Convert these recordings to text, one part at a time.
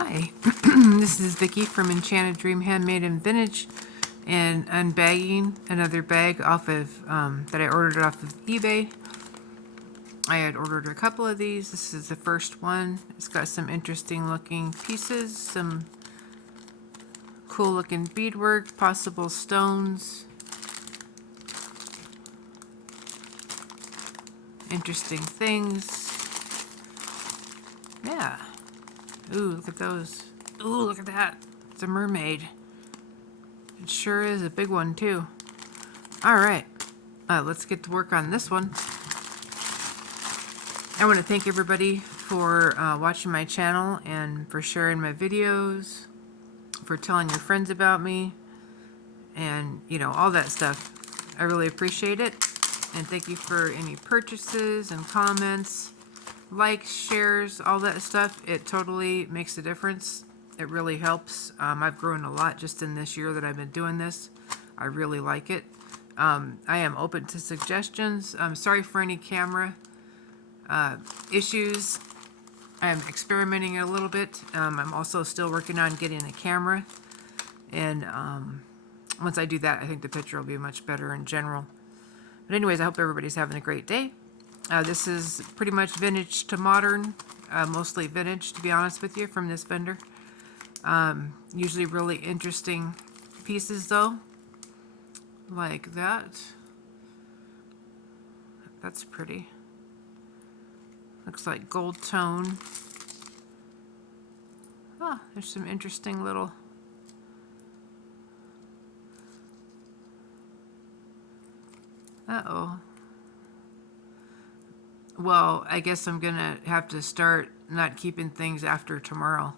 Hi, this is Vicky from Enchanted Dream Handmade and Vintage, and unbagging another bag off of that I ordered off of eBay. I had ordered a couple of these. This is the first one. It's got some interesting looking pieces, some cool looking beadwork, possible stones, interesting things. Yeah. Ooh, look at those. Ooh, look at that. It's a mermaid. It sure is a big one, too. All right. Let's get to work on this one. I want to thank everybody for watching my channel and for sharing my videos, for telling your friends about me, and, you know, all that stuff. I really appreciate it. And thank you for any purchases and comments, likes, shares, all that stuff. It totally makes a difference. It really helps. I've grown a lot just in this year that I've been doing this. I really like it. I am open to suggestions. I'm sorry for any camera issues. I'm experimenting a little bit. I'm also still working on getting a camera. And once I do that, I think the picture will be much better in general. But anyways, I hope everybody's having a great day. This is pretty much vintage to modern, mostly vintage, to be honest with you, from this vendor. Usually really interesting pieces, though, like that. That's pretty. Looks like gold tone. Oh, there's some interesting little... Uh-oh. Well, I guess I'm gonna have to start not keeping things after tomorrow.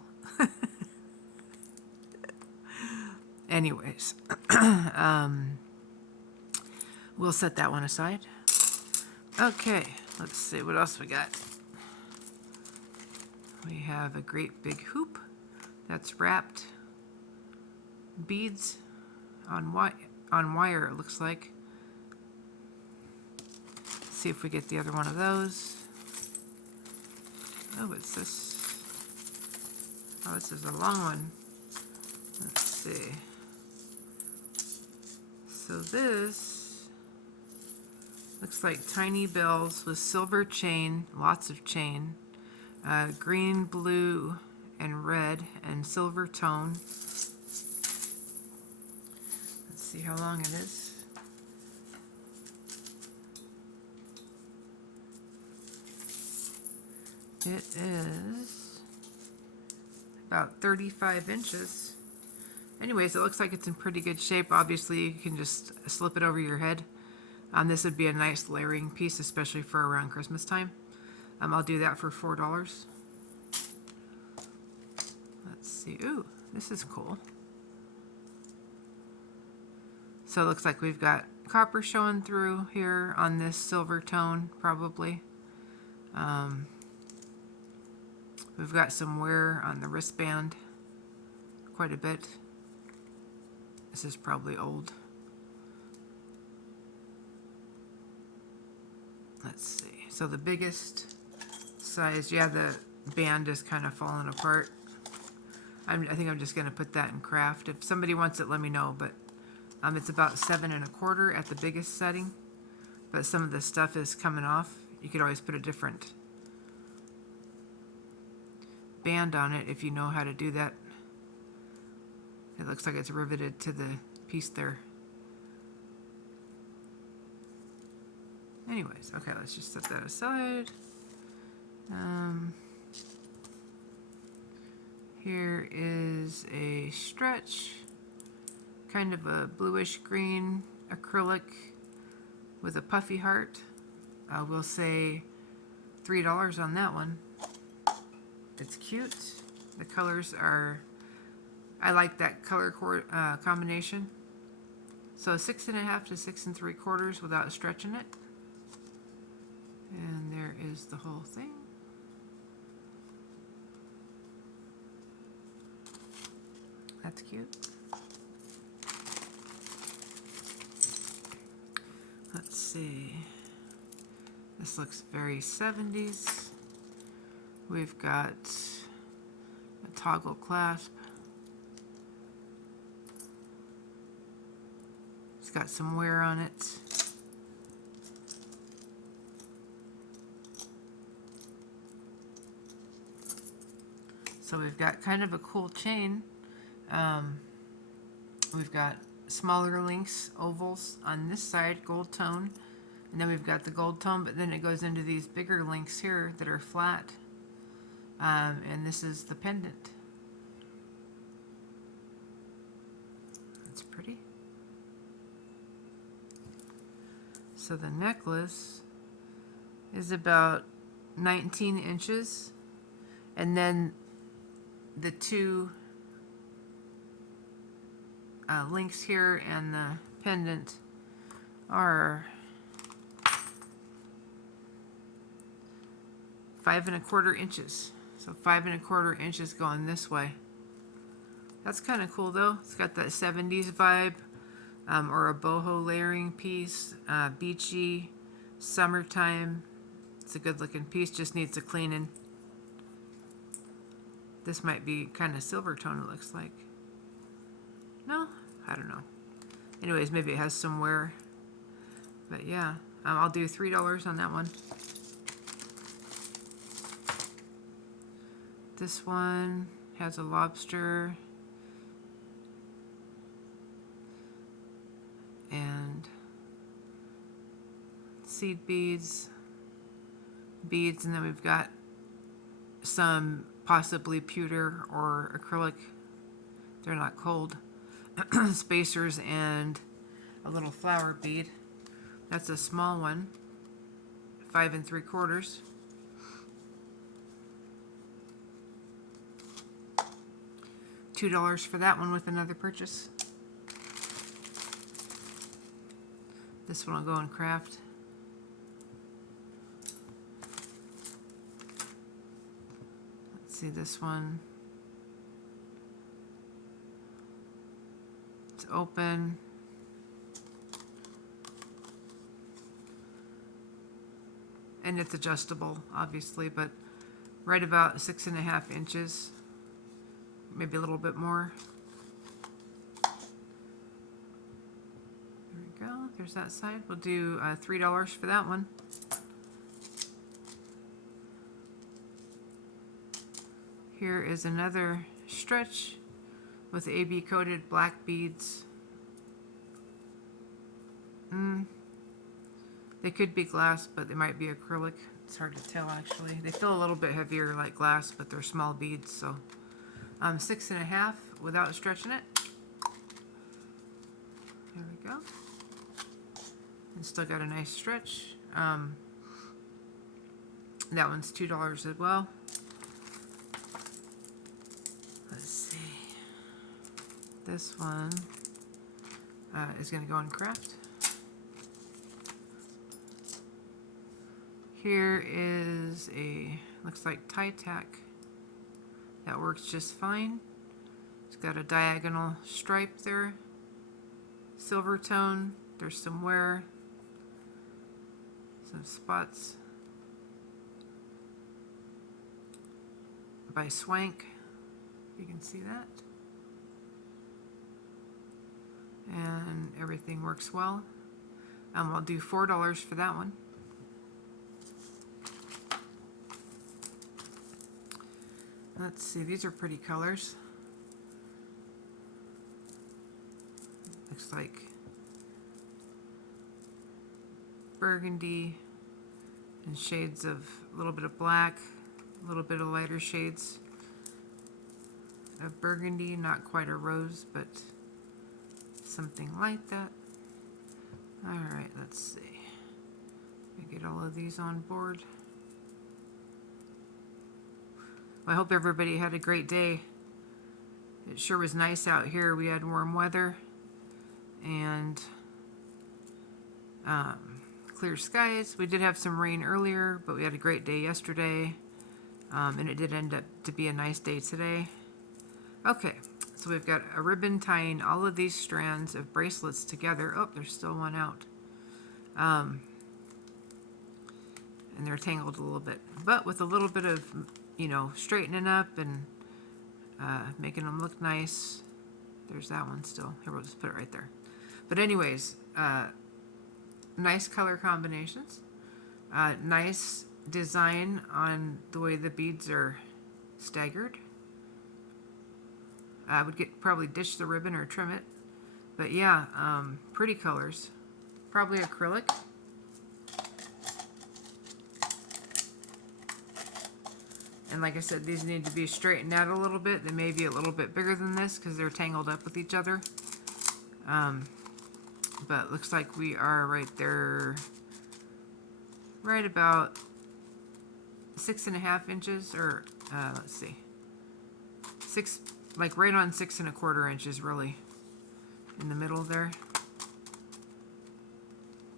Anyways, we'll set that one aside. Okay, let's see what else we got. We have a great big hoop that's wrapped beads on wire, it looks like. Let's see if we get the other one of those. Oh, what's this? Oh, this is a long one. Let's see. So this looks like tiny bells with silver chain, lots of chain, green, blue, and red, and silver tone. Let's see how long it is. It is about 35 inches. Anyways, it looks like it's in pretty good shape. Obviously, you can just slip it over your head. This would be a nice layering piece, especially for around Christmas time. I'll do that for $4. Let's see. Ooh, this is cool. So it looks like we've got copper showing through here on this silver tone, probably. We've got some wear on the wristband, quite a bit. This is probably old. Let's see. So the biggest size, yeah, the band is kind of falling apart. I think I'm just going to put that in craft. If somebody wants it, let me know. But it's about 7 1/4 at the biggest setting. But some of the stuff is coming off. You could always put a different band on it if you know how to do that. It looks like it's riveted to the piece there. Anyways, okay, let's just set that aside. Here is a stretch, kind of a bluish green acrylic with a puffy heart. We'll say $3 on that one. It's cute. The colors are, I like that color combination. So 6 1/2 to 6 3/4 without stretching it. And there is the whole thing. That's cute. Let's see. This looks very 70s. We've got A toggle clasp. It's got some wear on it. So we've got kind of a cool chain. We've got smaller links, ovals on this side, gold tone. And then we've got the gold tone, but then it goes into these bigger links here that are flat. And this is the pendant. It's pretty. So the necklace is about 19 inches. And then the two links here and the pendant are 5 1/4 inches. So 5 1/4 inches going this way. That's kind of cool though. It's got that 70s vibe, or a boho layering piece, beachy, summertime. It's a good looking piece, just needs a cleaning. This might be kind of silver tone, it looks like. No, I don't know. Anyways, maybe it has some wear. But yeah, I'll do $3 on that one. This one has a lobster and seed beads, and then we've got some possibly pewter or acrylic. They're not cold. Spacers and a little flower bead. That's a small one, 5 3/4. $2 for that one with another purchase. This one will go in craft. Let's see this one. It's open. And it's adjustable, obviously, but right about 6 1/2 inches. Maybe a little bit more. There we go. There's that side. We'll do $3 for that one. Here is another stretch with AB coated black beads. They could be glass, but they might be acrylic. It's hard to tell actually. They feel a little bit heavier like glass, but they're small beads, so 6 1/2 without stretching it. There we go. And still got a nice stretch. That one's $2 as well. Let's see. This one is going to go in craft. Here is looks like tie tack. That works just fine. It's got a diagonal stripe there. Silver tone. There's some wear. Some spots. By Swank. You can see that. And everything works well. I'll do $4 for that one. Let's see, these are pretty colors. Looks like burgundy and shades of a little bit of black, a little bit of lighter shades of burgundy, not quite a rose, but something like that. All right, let's see. Get all of these on board. I hope everybody had a great day. It sure was nice out here. We had warm weather and clear skies. We did have some rain earlier, but we had a great day yesterday, and it did end up to be a nice day today. Okay, so we've got a ribbon tying all of these strands of bracelets together. Oh, there's still one out. And they're tangled a little bit, but with a little bit of, straightening up and making them look nice. There's that one still. Here, we'll just put it right there. But anyways, nice color combinations. Nice design on the way the beads are staggered. I would probably ditch the ribbon or trim it. But yeah, pretty colors. Probably acrylic. And like I said, these need to be straightened out a little bit. They may be a little bit bigger than this because they're tangled up with each other. But looks like we are right there, right about 6.5 inches, or let's see, like right on 6.25 inches, really, in the middle there.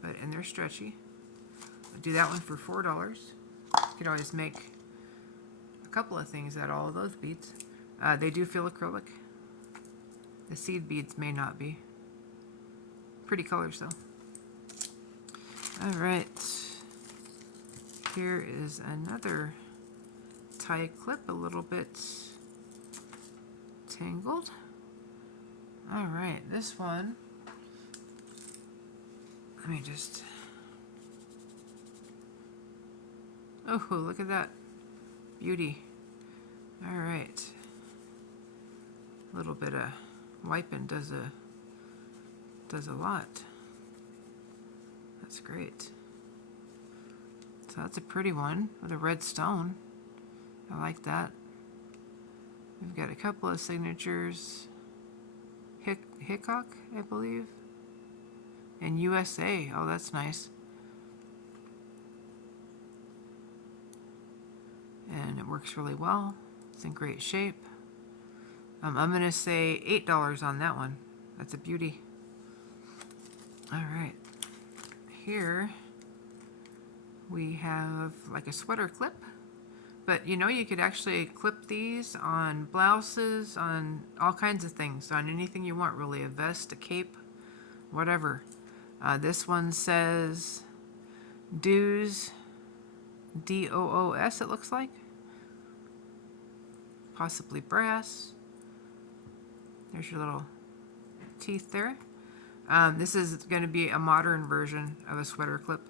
But and they're stretchy. I'll do that one for $4. You could always make a couple of things out of all of those beads. They do feel acrylic. The seed beads may not be. Pretty colors though. All right. Here is another tie clip, a little bit tangled. All right, this one, let me just, oh, look at that beauty. All right, a little bit of wiping does a lot. That's great. So that's a pretty one with a red stone. I like that. We've got a couple of signatures. Hickok, I believe. And USA. Oh, that's nice. And it works really well. It's in great shape. I'm going to say $8 on that one. That's a beauty. All right. Here we have like a sweater clip, but you know, you could actually clip these on blouses, on all kinds of things, on anything you want really, a vest, a cape, whatever. This one says Doos, D-O-O-S, it looks like, possibly brass. There's your little teeth there. This is going to be a modern version of a sweater clip.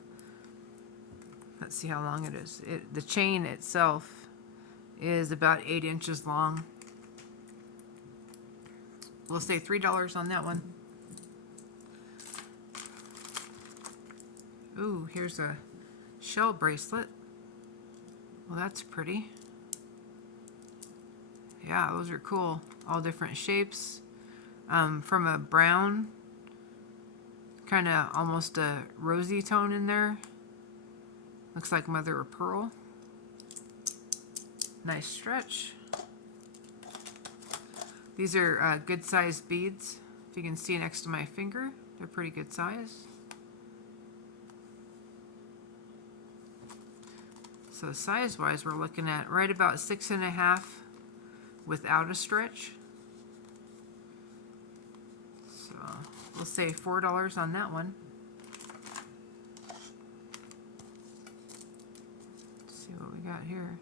Let's see how long it is. The chain itself is about 8 inches long. We'll say $3 on that one. Ooh, here's a shell bracelet. Well, that's pretty. Yeah, those are cool. All different shapes. From a brown, kind of almost a rosy tone in there. Looks like mother of pearl. Nice stretch. These are good sized beads. If you can see next to my finger, they're pretty good size. So size wise, we're looking at right about 6.5 without a stretch. So we'll say $4 on that one. Let's see what we got here.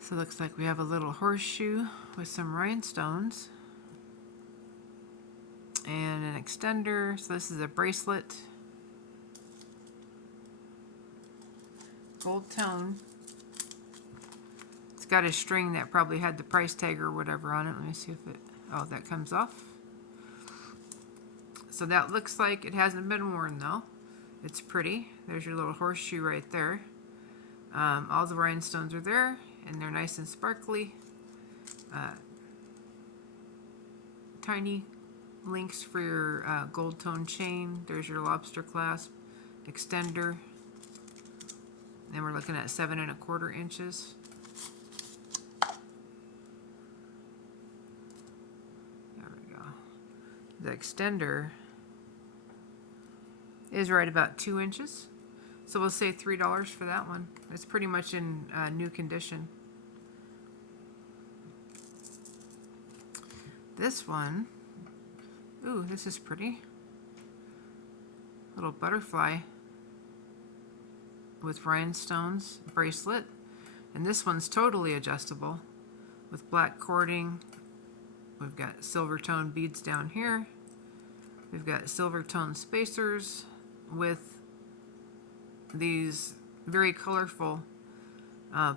So it looks like we have a little horseshoe with some rhinestones and an extender. So this is a bracelet, gold tone. It's got a string that probably had the price tag or whatever on it. Let me see if it, oh, that comes off. So that looks like it hasn't been worn though. It's pretty. There's your little horseshoe right there. All the rhinestones are there and they're nice and sparkly. Tiny links for your gold tone chain. There's your lobster clasp, extender. And we're looking at 7.25 inches. There we go. The extender is right about 2 inches. So we'll say $3 for that one. It's pretty much in new condition. This one, ooh, this is pretty. Little butterfly. with rhinestones bracelet. And this one's totally adjustable with black cording. We've got silver tone beads down here. We've got silver tone spacers with these very colorful,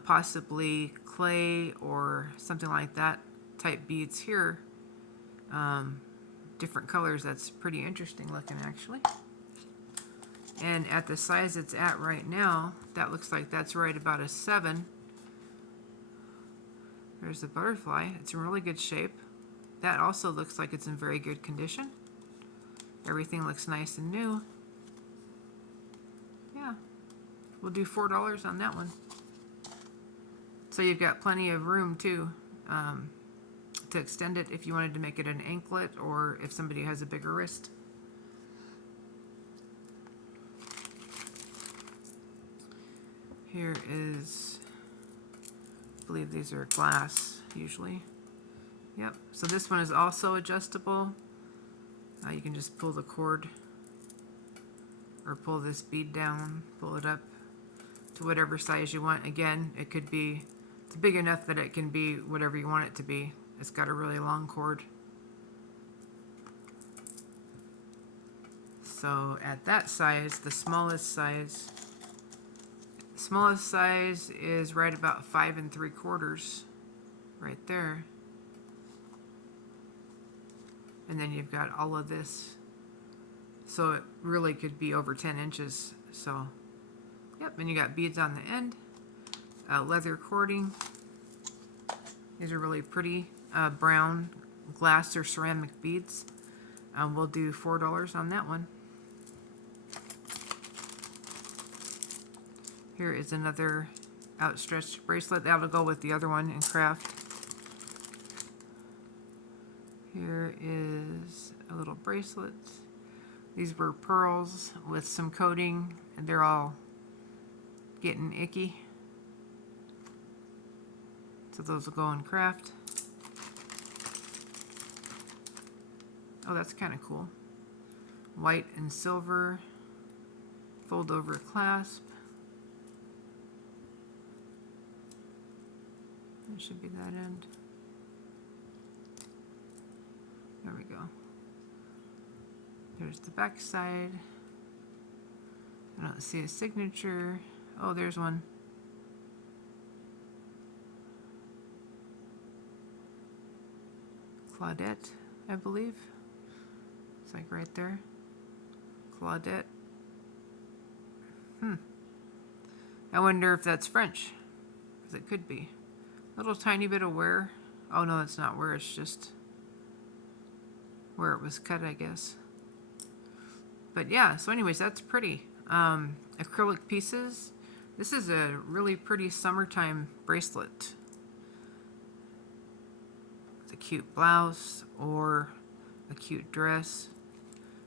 possibly clay or something like that type beads here. Different colors. That's pretty interesting looking, actually. And at the size it's at right now, that looks like that's right about a 7. There's the butterfly. It's in really good shape. That also looks like it's in very good condition. Everything looks nice and new. Yeah, we'll do $4 on that one. So you've got plenty of room too, to extend it if you wanted to make it an anklet, or if somebody has a bigger wrist. Here is, I believe these are glass usually. Yep, so this one is also adjustable. You can just pull the cord or pull this bead down, pull it up to whatever size you want. Again, it could be, it's big enough that it can be whatever you want it to be. It's got a really long cord. So at that size, the smallest size is right about 5 3/4 right there. And then you've got all of this. So it really could be over 10 inches. So, yep, and you got beads on the end, leather cording. These are really pretty brown glass or ceramic beads. We'll do $4 on that one. Here is another outstretched bracelet. That'll go with the other one in craft. Here is a little bracelet. These were pearls with some coating, and they're all getting icky. So those will go in craft. Oh, that's kind of cool. White and silver, fold over clasp. It should be that end. There we go. There's the back side. I don't see a signature. Oh, there's one. Claudette, I believe. It's like right there. Claudette. I wonder if that's French, because it could be. Little tiny bit of wear. Oh no, it's not wear, it's just where it was cut, I guess. But yeah, so anyways, that's pretty. Acrylic pieces. This is a really pretty summertime bracelet. It's a cute blouse or a cute dress.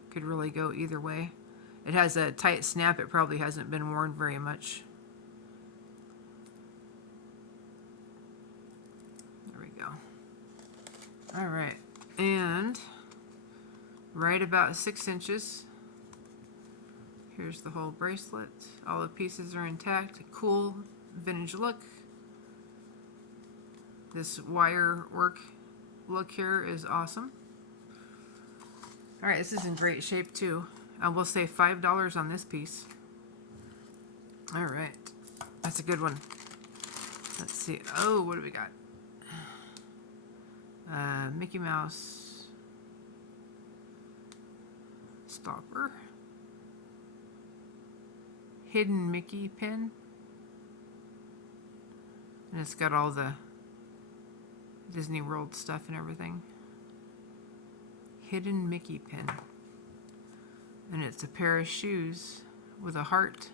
Could really go either way. It has a tight snap. It probably hasn't been worn very much. There we go. All right, and right about 6 inches. Here's the whole bracelet. All the pieces are intact. Cool vintage look. This wire work look here is awesome. All right, this is in great shape too. We'll say $5 on this piece. All right, that's a good one. Let's see. Oh, what do we got? Mickey Mouse stopper. Hidden Mickey pin. And it's got all the Disney World stuff and everything. Hidden Mickey pin. And it's a pair of shoes with a heart.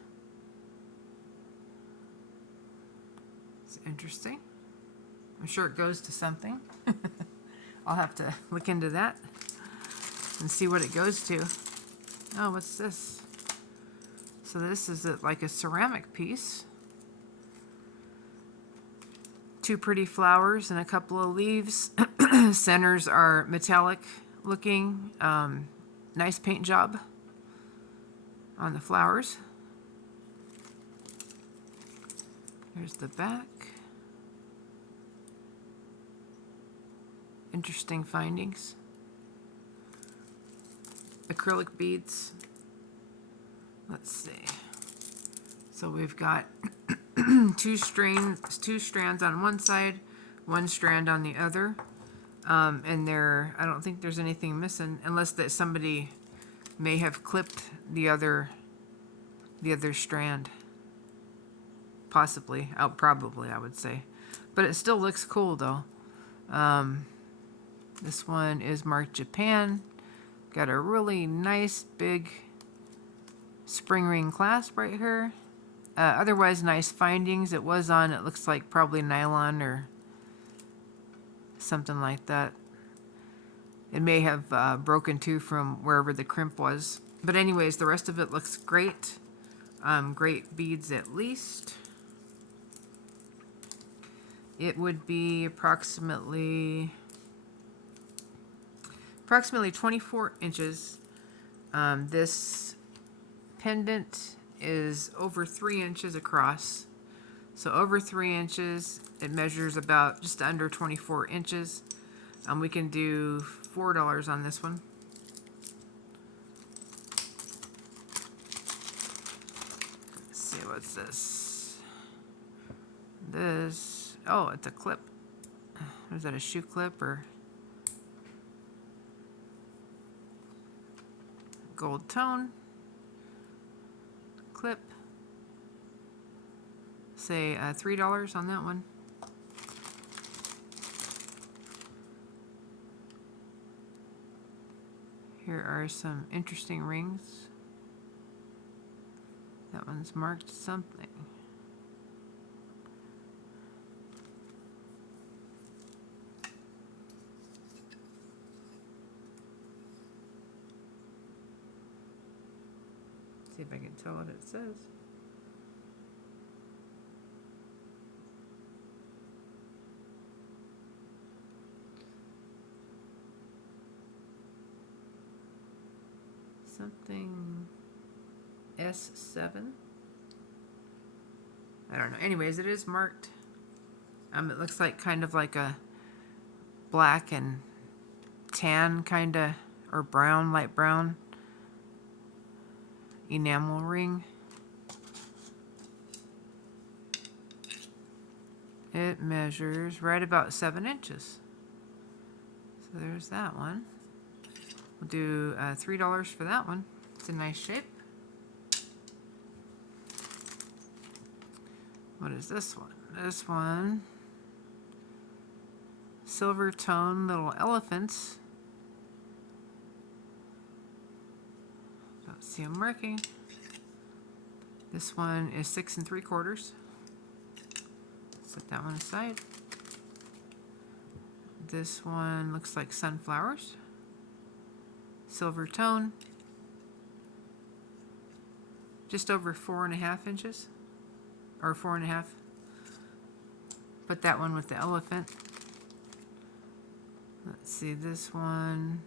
It's interesting. I'm sure it goes to something. I'll have to look into that and see what it goes to. Oh, what's this? So this is like a ceramic piece. 2 pretty flowers and a couple of leaves. Centers are metallic looking. Nice paint job on the flowers. There's the back. Interesting findings. Acrylic beads. Let's see. So we've got two strands on one side, one strand on the other. And I don't think there's anything missing, unless that somebody may have clipped the other strand. Possibly. Probably, I would say. But it still looks cool, though. This one is marked Japan. Got a really nice big spring ring clasp right here. Otherwise, nice findings. It was on, it looks like probably nylon or something like that. It may have broken too from wherever the crimp was. But anyways, the rest of it looks great. Great beads at least. It would be approximately 24 inches. This pendant is over 3 inches across. So over 3 inches, it measures about just under 24 inches. We can do $4 on this one. Let's see, what's this? Oh, it's a clip. Is that a shoe clip or gold tone clip? Say $3 on that one. Here are some interesting rings. That one's marked something. See if I can tell what it says. Something S7. I don't know. Anyways, it is marked. It looks like kind of like a black and tan kind of, or brown, light brown enamel ring. It measures right about 7 inches. So there's that one. We'll do $3 for that one. It's a nice shape. What is this one? This one, silver tone little elephants. Don't see them working. This one is 6 3/4. Set that one aside. This one looks like sunflowers. Silver tone. Just over 4.5 inches. Or 4.5. Put that one with the elephant. Let's see, this one.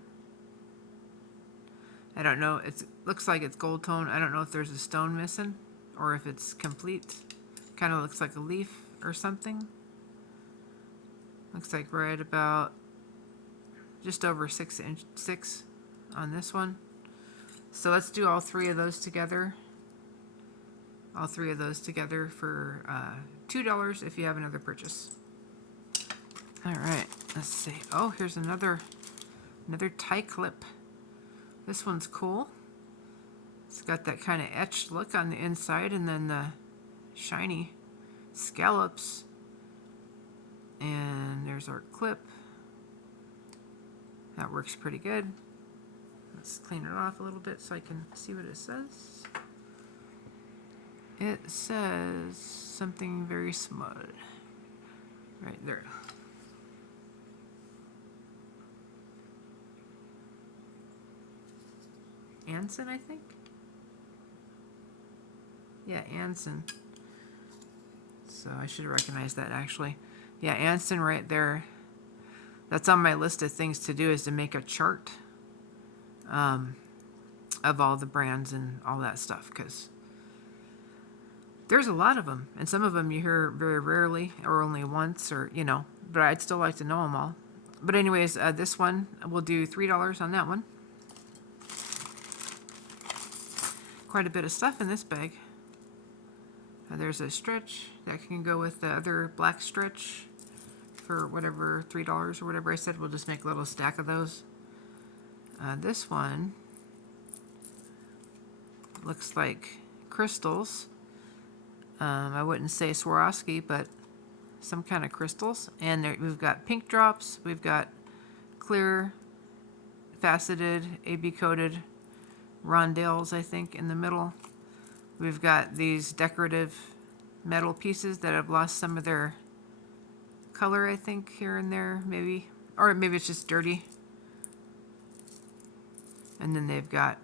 I don't know. It looks like it's gold tone. I don't know if there's a stone missing or if it's complete. Kind of looks like a leaf or something. Looks like right about just over 6 on this one. So let's do all three of those together. All three of those together for $2 if you have another purchase. All right, let's see. Oh, here's another tie clip. This one's cool. It's got that kind of etched look on the inside and then the shiny scallops. And there's our clip. That works pretty good. Let's clean it off a little bit so I can see what it says. It says something very small. Right there. Anson, I think? Yeah, Anson. So I should recognize that actually. Yeah, Anson right there. That's on my list of things to do, is to make a chart of all the brands and all that stuff, because There's a lot of them, and some of them you hear very rarely or only once, or but I'd still like to know them all. But anyways, this one, we'll do $3 on that one. Quite a bit of stuff in this bag. There's a stretch that can go with the other black stretch for whatever, $3 or whatever I said. We'll just make a little stack of those. This one looks like crystals. I wouldn't say Swarovski, but some kind of crystals. And there, we've got pink drops. We've got clear, faceted, AB coated rondelles, I think, in the middle. We've got these decorative metal pieces that have lost some of their color, I think, here and there, maybe. Or maybe it's just dirty. And then they've got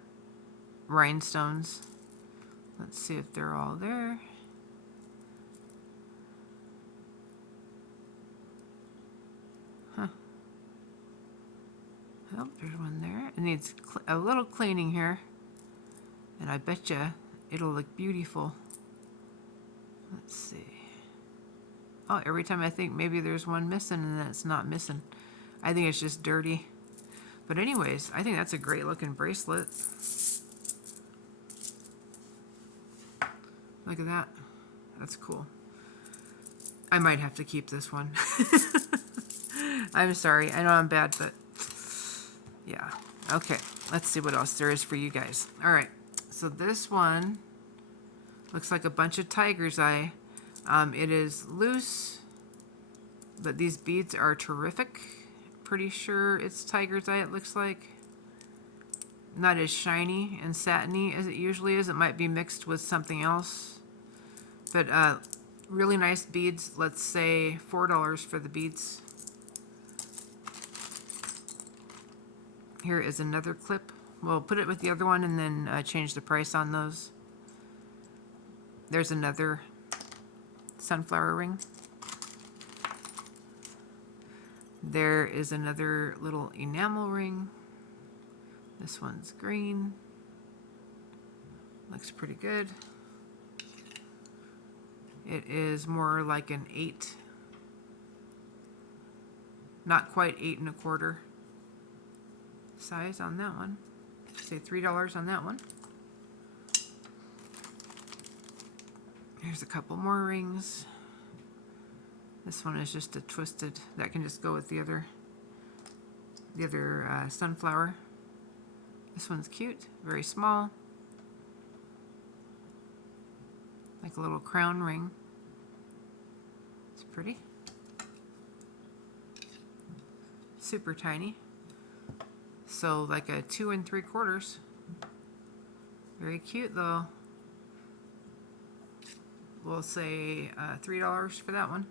rhinestones. Let's see if they're all there. Huh. Oh, there's one there. It needs a little cleaning here. And I bet you it'll look beautiful. Let's see. Oh, every time I think maybe there's one missing, and then it's not missing. I think it's just dirty. But anyways, I think that's a great looking bracelet. Look at that. That's cool. I might have to keep this one. I'm sorry. I know I'm bad, but yeah. Okay, let's see what else there is for you guys. All right, so this one looks like a bunch of tiger's eye. It is loose, but these beads are terrific. Pretty sure it's tiger's eye, it looks like. Not as shiny and satiny as it usually is. It might be mixed with something else. But really nice beads. Let's say $4 for the beads. Here is another clip. We'll put it with the other one and then change the price on those. There's another sunflower ring. There is another little enamel ring. This one's green. Looks pretty good. It is more like an 8. Not quite 8 1/4 size on that one. Say $3 on that one. Here's a couple more rings. This one is just a twisted, that can just go with the other sunflower. This one's cute, very small. Like a little crown ring. It's pretty. Super tiny. So like a 2 3/4. Very cute though. We'll say $3 for that one.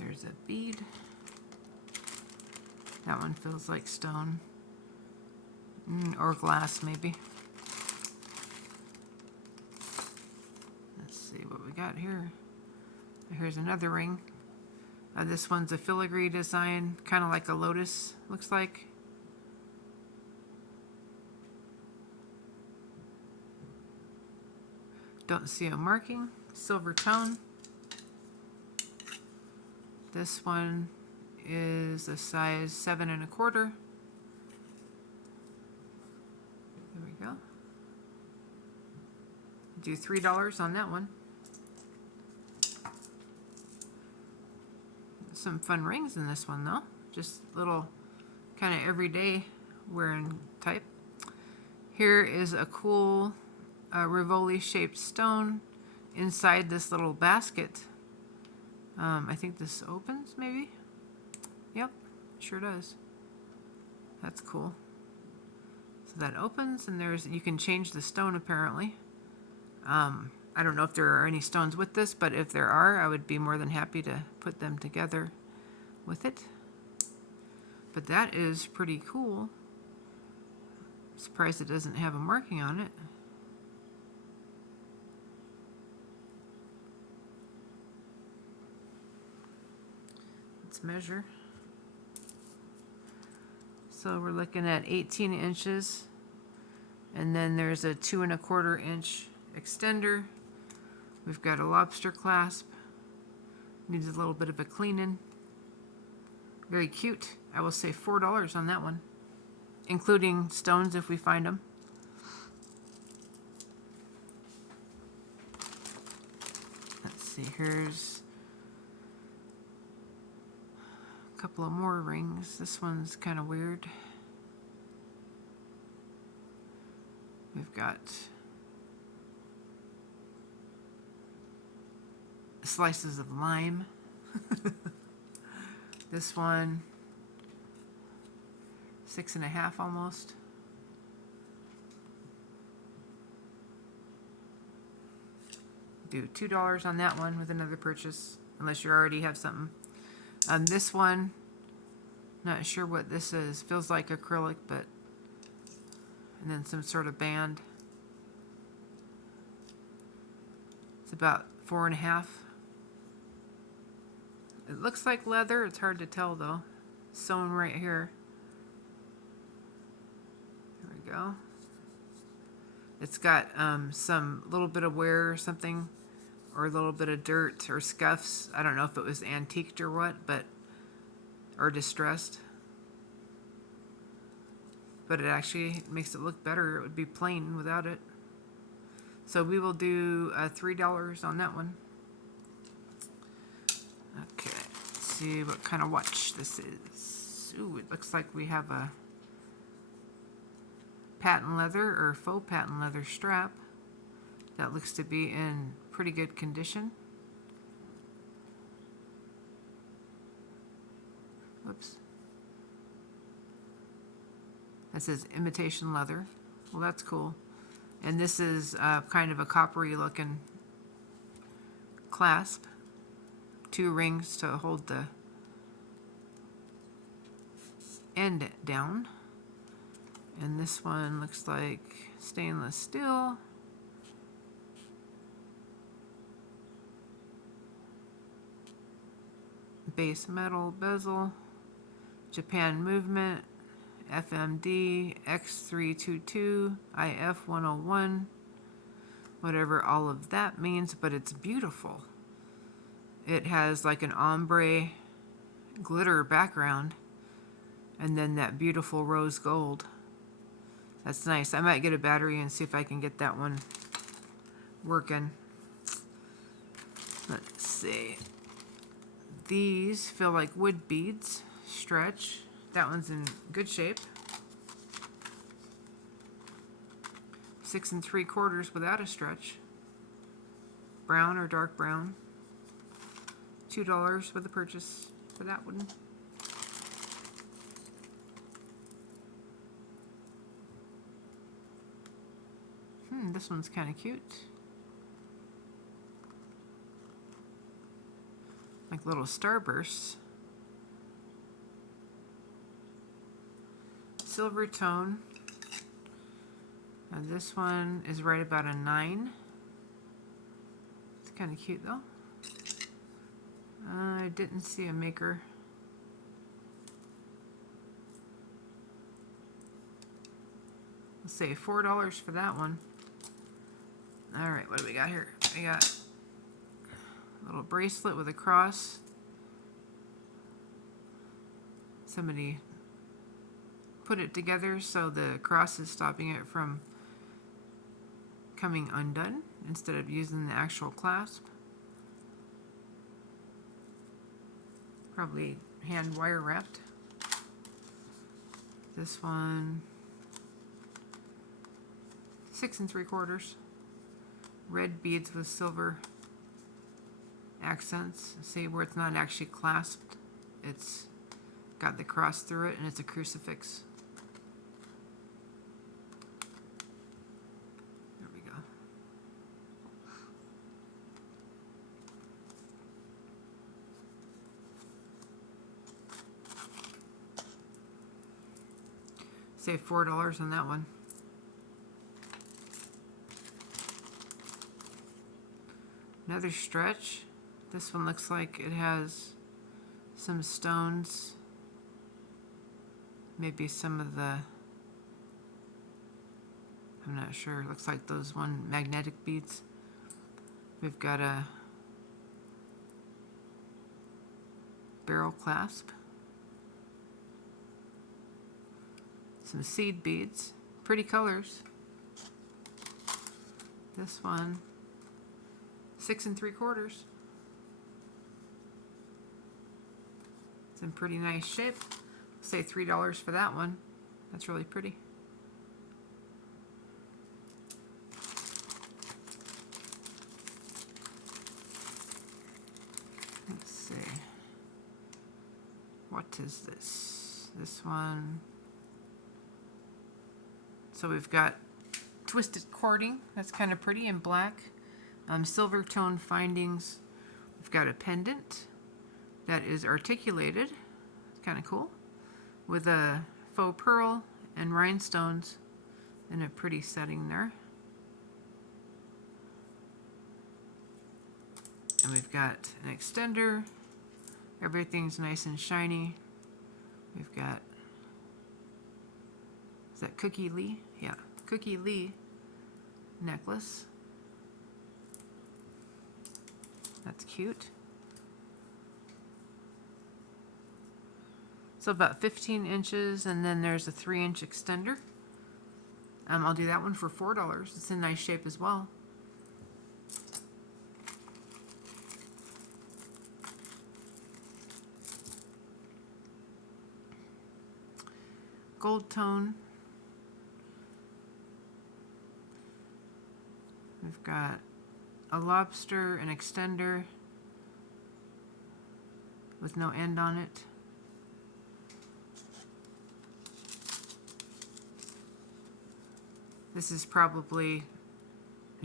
There's a bead. That one feels like stone. Or glass, maybe. Let's see what we got here. Here's another ring. This one's a filigree design, kind of like a lotus, looks like. Don't see a marking. Silver tone. This one is a size 7 1/4. There we go. Do $3 on that one. Some fun rings in this one though. Just little kind of everyday wearing type. Here is a cool Rivoli shaped stone inside this little basket. I think this opens maybe. Yep, sure does. That's cool. So that opens, and you can change the stone apparently. I don't know if there are any stones with this, but if there are, I would be more than happy to put them together with it. But that is pretty cool. Surprised it doesn't have a marking on it. Let's measure. So we're looking at 18 inches And then there's a 2 1/4 inch extender. We've got a lobster clasp. Needs a little bit of a cleaning. Very cute. I will say $4 on that one, including stones if we find them. Let's see, here's a couple of more rings. This one's kind of weird. We've got slices of lime. This one, 6 1/2 almost. Do $2 on that one with another purchase, unless you already have something. On this one, not sure what this is. Feels like acrylic, but, and then some sort of band. It's about 4 1/2. It looks like leather. It's hard to tell though. Sewn right here. There we go. It's got some little bit of wear or something, or a little bit of dirt or scuffs. I don't know if it was antiqued or what, but, or distressed. But it actually makes it look better. It would be plain without it. So we will do $3 on that one. Okay, let's see what kind of watch this is. Ooh, it looks like we have a patent leather or faux patent leather strap. That looks to be in pretty good condition. Whoops. That says imitation leather. Well, that's cool. And this is kind of a coppery looking clasp. 2 rings to hold the end down. And this one looks like stainless steel. Base metal bezel. Japan movement. FMD X322 IF 101. Whatever all of that means, but it's beautiful. It has like an ombre glitter background, and then that beautiful rose gold. That's nice. I might get a battery and see if I can get that one working. Let's see. These feel like wood beads. Stretch. That one's in good shape. 6 3/4 without a stretch. Brown or dark brown. $2 with the purchase for that one. This one's kind of cute. Like little starbursts. Silver tone. Now this one is right about a 9. It's kind of cute though. I didn't see a maker. Let's say $4 for that one. Alright, what do we got here? We got a little bracelet with a cross. Somebody put it together so the cross is stopping it from coming undone instead of using the actual clasp. Probably hand wire wrapped. This one, 6 3/4. Red beads with silver accents. See where it's not actually clasped. It's got the cross through it, and it's a crucifix. There we go. Say $4 on that one. Another stretch. This one looks like it has some stones. Maybe some of the I'm not sure. Looks like those one magnetic beads. We've got a barrel clasp. Some seed beads. Pretty colors. This one, 6 3/4. It's in pretty nice shape. Say $3 for that one. That's really pretty. Let's see. What is this? This one. So we've got twisted cording. That's kind of pretty in black. Silver tone findings. We've got a pendant that is articulated. It's kind of cool. With a faux pearl and rhinestones in a pretty setting there. And we've got an extender. Everything's nice and shiny. We've got, is that Cookie Lee? Yeah, Cookie Lee necklace. That's cute. So about 15 inches, and then there's a 3-inch extender. I'll do that one for $4. It's in nice shape as well. Gold tone. We've got a lobster, an extender with no end on it. This is probably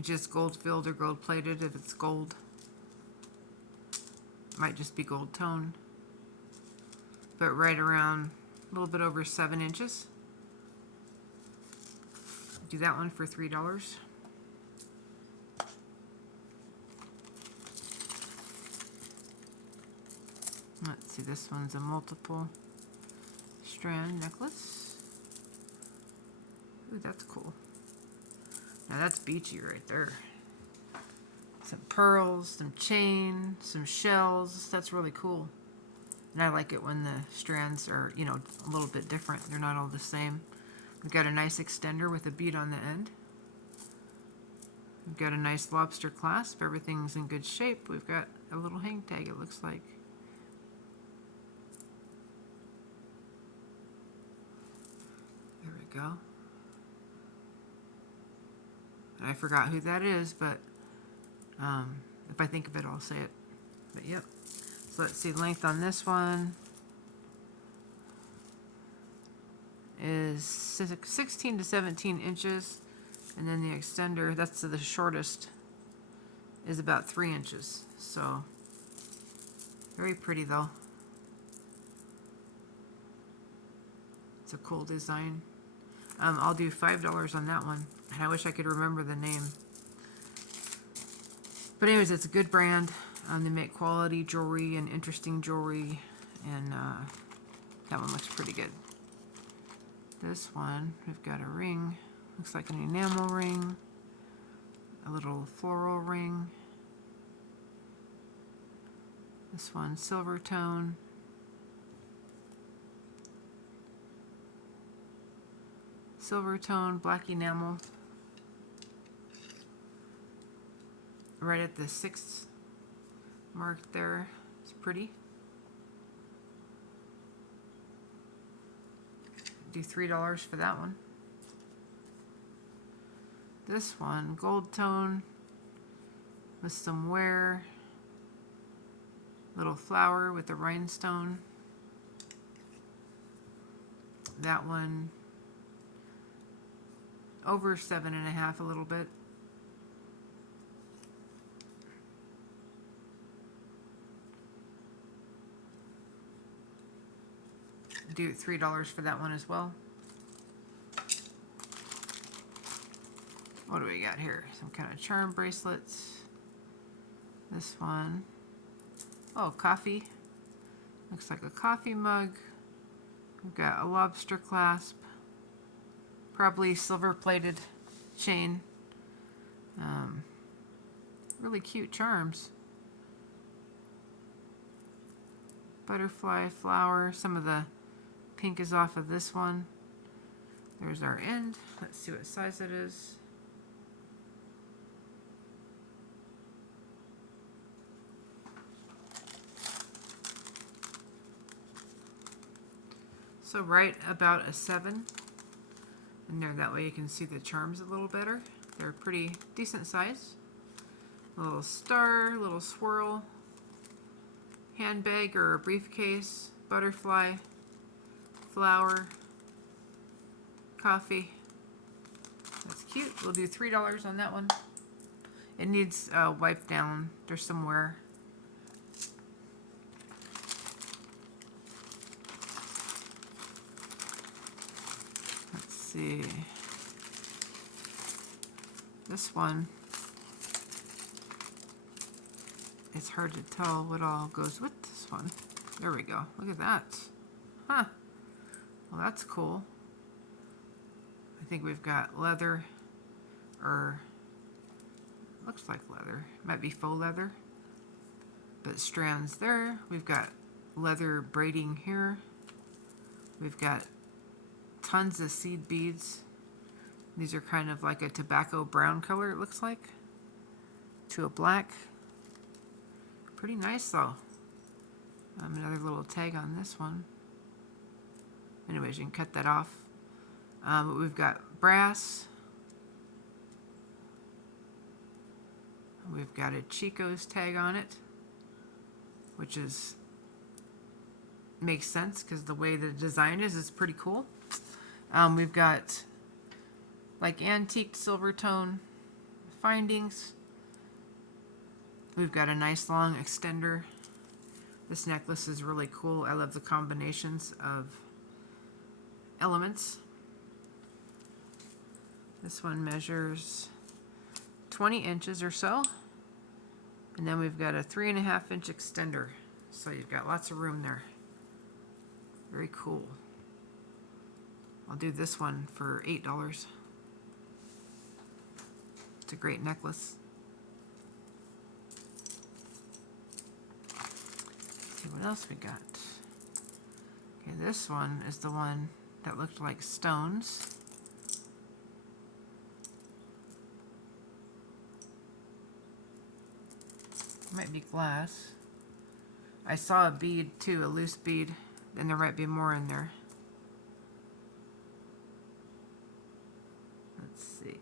just gold filled or gold plated if it's gold. Might just be gold tone. But right around a little bit over 7 inches. Do that one for $3. Let's see, this one's a multiple strand necklace. Ooh, that's cool. Now that's beachy right there. Some pearls, some chain, some shells. That's really cool. And I like it when the strands are, you know, a little bit different. They're not all the same. We've got a nice extender with a bead on the end. We've got a nice lobster clasp. Everything's in good shape. We've got a little hang tag, it looks like. There we go. I forgot who that is, but if I think of it, I'll say it. But yep. So let's see, length on this one is 16 to 17 inches. And then the extender, that's the shortest, is about 3 inches. So, very pretty though. It's a cool design. I'll do $5 on that one. And I wish I could remember the name. But anyways, it's a good brand. They make quality jewelry and interesting jewelry. And that one looks pretty good. This one, we've got a ring. Looks like an enamel ring. A little floral ring. This one, silver tone. Silver tone, black enamel. Right at the 6th mark there. It's pretty. Do $3 for that one. This one, gold tone with some wear. Little flower with a rhinestone. That one, over 7.5 a little bit. Do $3 for that one as well. What do we got here? Some kind of charm bracelets. This one. Oh, coffee. Looks like a coffee mug. We've got a lobster clasp. Probably silver plated. chain. Really cute charms. Butterfly, flower. Some of the pink is off of this one. There's our end. Let's see what size it is. So right about a 7 in there. That way you can see the charms a little better. They're pretty decent size. A little star, little swirl, handbag or a briefcase, butterfly, flower, coffee. That's cute. We'll do $3 on that one. It needs wiped down. There's somewhere. Let's see. This one. It's hard to tell what all goes with this one. There we go. Look at that. Huh. Well, that's cool. I think we've got leather, or looks like leather. Might be faux leather. But strands there. We've got leather braiding here. We've got tons of seed beads. These are kind of like a tobacco brown color, it looks like, to a black. Pretty nice though. Another little tag on this one. Anyways, you can cut that off. We've got brass. We've got a Chico's tag on it, which is makes sense because the way the design is pretty cool. We've got like antique silver tone findings. We've got a nice long extender. This necklace is really cool. I love the combinations of elements. This one measures 20 inches or so. And then we've got a 3.5 inch extender. So you've got lots of room there. Very cool. I'll do this one for $8. It's a great necklace. Let's see what else we got. Okay, this one is the one that looked like stones. Might be glass. I saw a bead too, a loose bead, and there might be more in there. Let's see.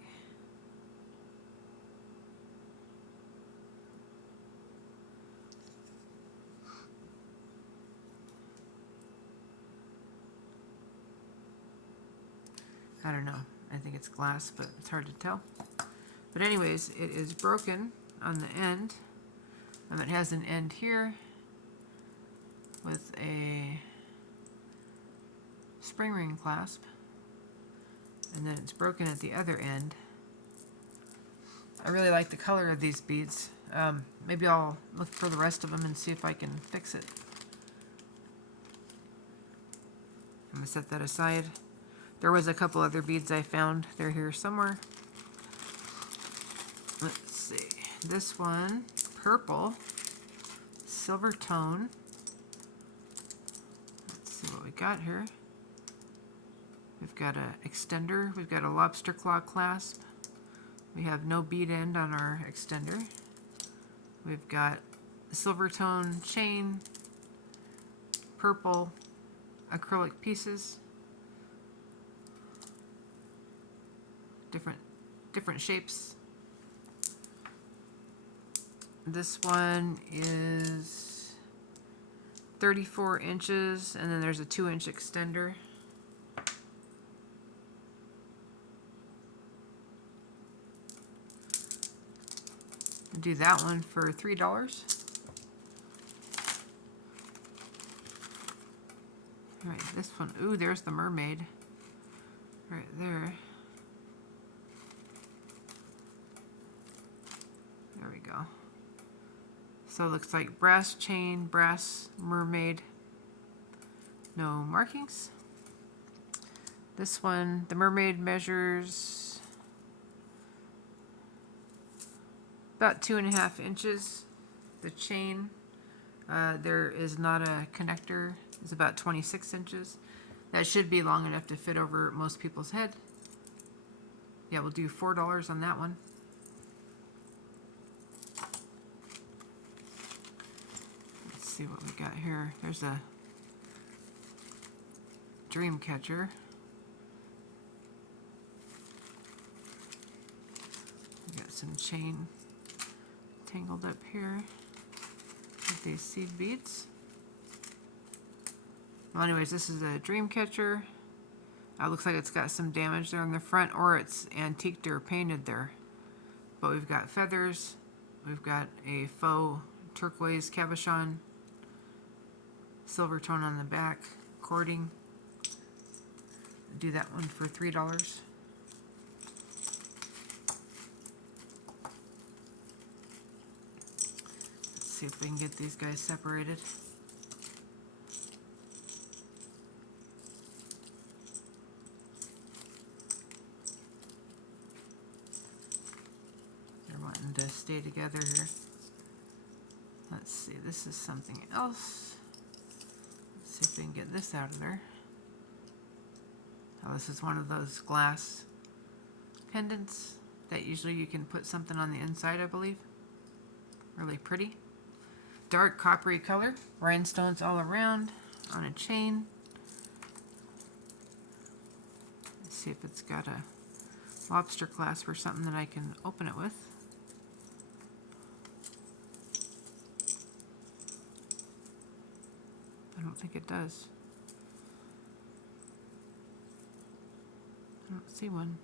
I don't know. I think it's glass, but it's hard to tell. But anyways, it is broken on the end. It has an end here with a spring ring clasp, and then it's broken at the other end. I really like the color of these beads. Maybe I'll look for the rest of them and see if I can fix it. I'm gonna set that aside. There was a couple other beads I found. They're here somewhere. Let's see. This one, purple, silver tone. Let's see what we got here. We've got an extender. We've got a lobster claw clasp. We have no bead end on our extender. We've got a silver tone chain, purple acrylic pieces, different shapes. This one is 34 inches, and then there's a 2-inch extender. I'll do that one for $3. All right, this one, ooh, there's the mermaid right there. There we go. So it looks like brass chain, brass mermaid, no markings. This one, the mermaid measures about 2.5 inches. The chain, there is not a connector. It's about 26 inches. That should be long enough to fit over most people's head. Yeah, we'll do $4 on that one. Let's see what we got here. There's a dream catcher. We got some chain tangled up here with these seed beads. Well, anyways, this is a dream catcher. Looks like it's got some damage there on the front, or it's antiqued or painted there. But we've got feathers. We've got a faux turquoise cabochon, silver tone on the back, cording. Do that one for $3. Let's see if we can get these guys separated. They're wanting to stay together here. Let's see, this is something else. Let's see if we can get this out of there. Oh, this is one of those glass pendants that usually you can put something on the inside, I believe. Really pretty. Dark coppery color. Rhinestones all around on a chain. Let's see if it's got a lobster clasp or something that I can open it with. I don't think it does. I don't see one.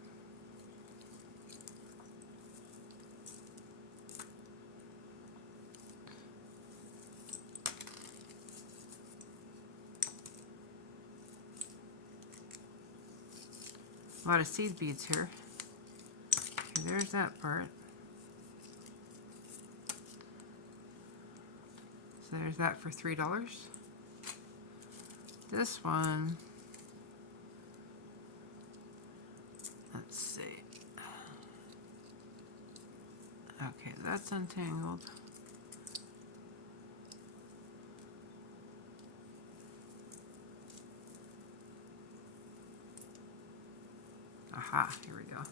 A lot of seed beads here. Okay, there's that part. So there's that for $3. This one, let's see. Okay, that's untangled. Aha, here we go.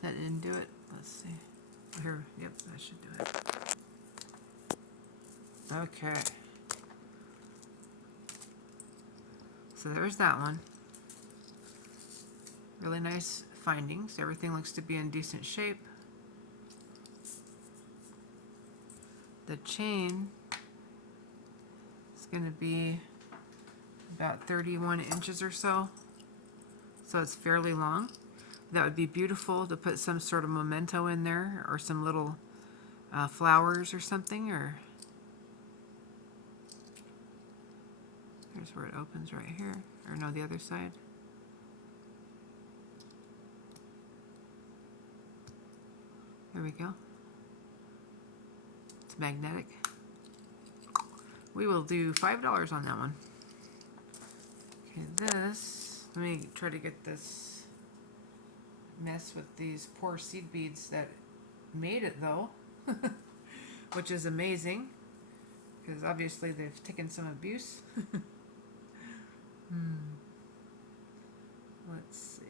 That didn't do it. Let's see. Here, yep, that should do it. Okay. So there's that one. Really nice findings. Everything looks to be in decent shape. The chain is going to be about 31 inches or so. So it's fairly long. That would be beautiful to put some sort of memento in there, or some little flowers or something. Or here's where it opens right here. Or no, the other side. There we go. It's magnetic. We will do $5 on that one. Okay, this, let me try to get this mess with these poor seed beads that made it though, which is amazing, because obviously they've taken some abuse. Let's see.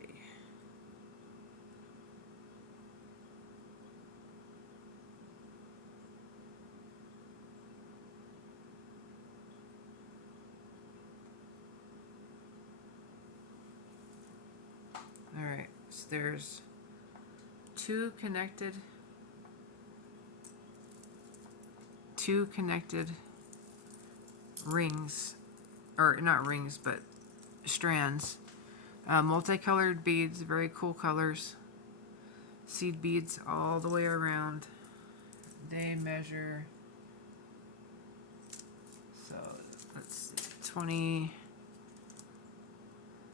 All right, so there's two connected rings, or not rings, but strands. Multicolored beads, very cool colors. Seed beads all the way around. They measure, so let's see, 20,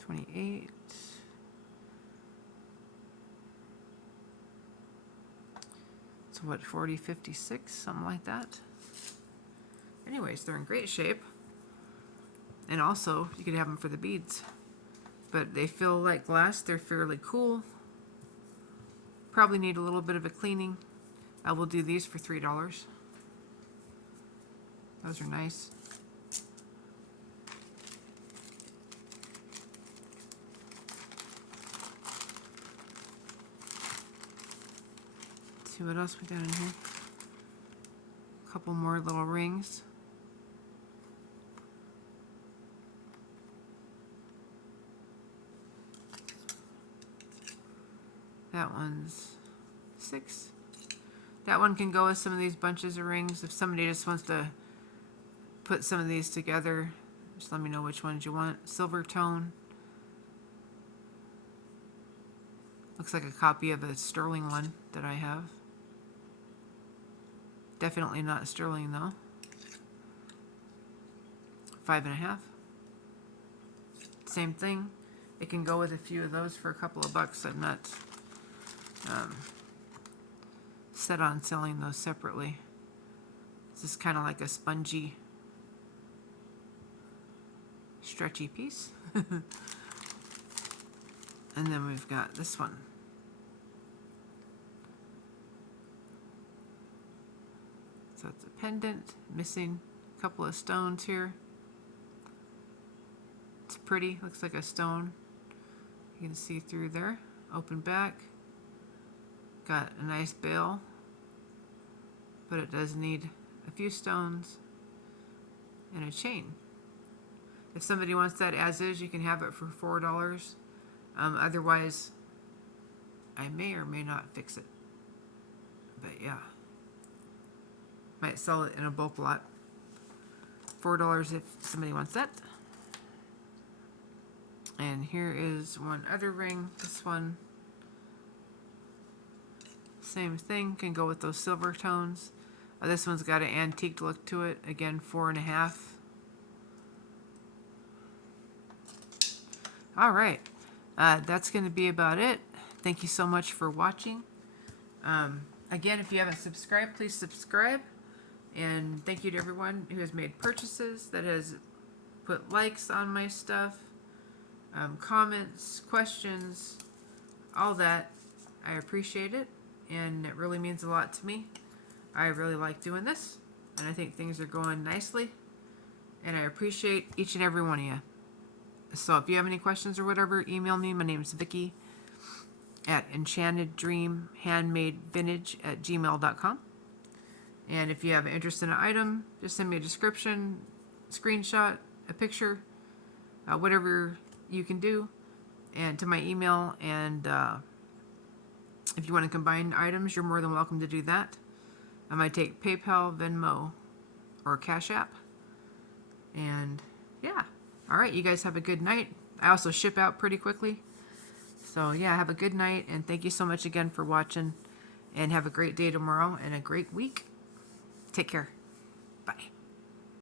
28, what, 40, 56, something like that. Anyways, they're in great shape. And also, you could have them for the beads. But they feel like glass. They're fairly cool. Probably need a little bit of a cleaning. I will do these for $3. Those are nice. See what else we got in here. A couple more little rings. That one's 6. That one can go with some of these bunches of rings. If somebody just wants to put some of these together, just let me know which ones you want. Silver tone. Looks like a copy of a sterling one that I have. Definitely not sterling though. 5.5. Same thing. It can go with a few of those for a couple of bucks. I'm not set on selling those separately. This is kind of like a spongy, stretchy piece. And then we've got this one. So it's a pendant, missing a couple of stones here. It's pretty, looks like a stone. You can see through there. Open back. Got a nice bail, but it does need a few stones and a chain. If somebody wants that as is, you can have it for $4. Otherwise, I may or may not fix it. But yeah, might sell it in a bulk lot. $4 if somebody wants that. And here is one other ring. This one, same thing, can go with those silver tones. This one's got an antique look to it. Again, 4.5. All right, that's going to be about it. Thank you so much for watching. Again, if you haven't subscribed, please subscribe. And thank you to everyone who has made purchases, that has put likes on my stuff, comments, questions, all that. I appreciate it, and it really means a lot to me. I really like doing this, and I think things are going nicely, and I appreciate each and every one of you. So if you have any questions or whatever, email me. My name is Vicky at enchanteddreamhandmadevintage@gmail.com. And if you have an interest in an item, just send me a description, screenshot, a picture, whatever you can do, and to my email. And if you want to combine items, you're more than welcome to do that. I might take PayPal, Venmo, or Cash App. And yeah. All right, you guys have a good night. I also ship out pretty quickly. So yeah, have a good night, and thank you so much again for watching, and have a great day tomorrow and a great week. Take care.